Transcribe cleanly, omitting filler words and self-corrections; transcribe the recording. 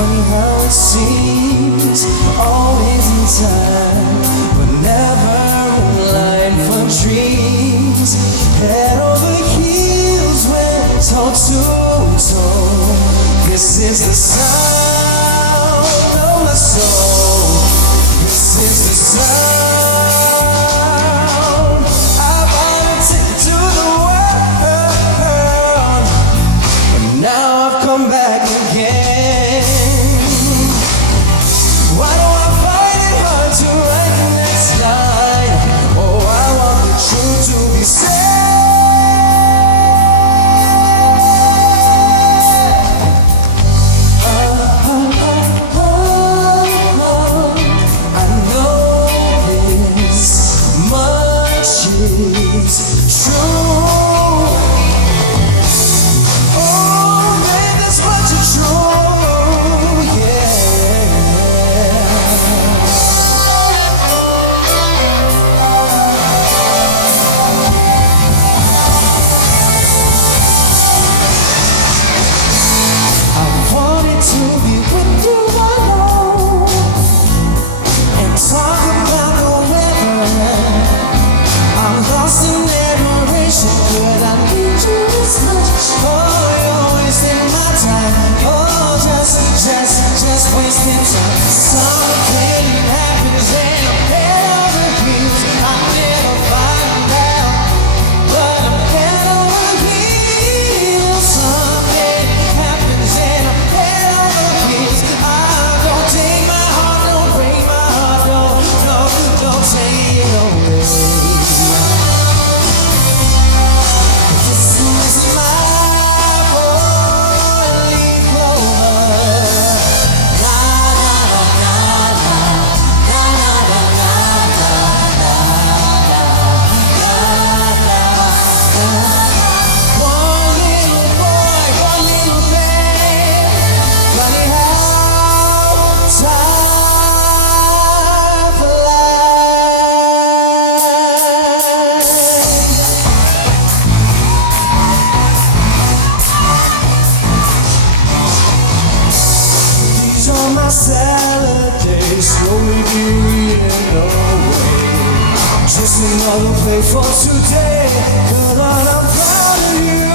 Funny how it seems, always in time, but never in line for dreams. Head over heels when told to toe. This is the sound of my soul. This is the sound I wanna take to the world. But now I've come back again. Why do I find it hard to write the next line? Oh, I want the truth to be said. I know this much is true. Oh, man, this much is true, yeah. I wanted to be with you alone and talk about the weather. I'm lost in admiration, but I need you this much. Oh, you're wasting my time. Oh, just wasting time. Something happens and I'm head over heels. I never find out, but I'm head over heels. Something happens and I'm head over heels. Don't take my heart, don't break my heart, don't take it away. This is my four-leaf clover. Na na na na na na na na na na. One little boy, one little man. Funny how time flies. These are my salad days, slowly eating away. Just another play for today, 'cause I'm proud of you.